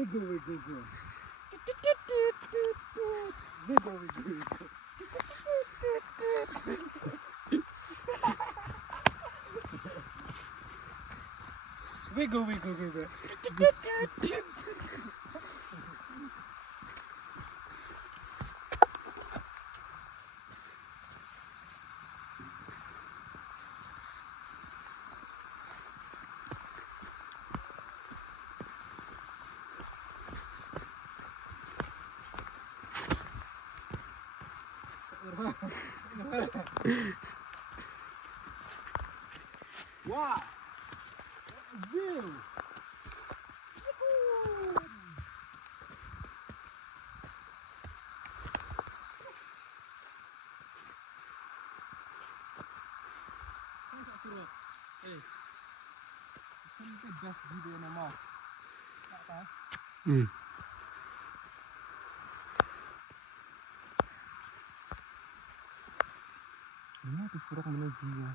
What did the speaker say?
Wiggle, wiggle, wiggle. Wiggle, wiggle, wiggle. Wiggle, wiggle, wiggle. Wow! View! Ini best video nama. Tak tahu. Ini tu surat menuju.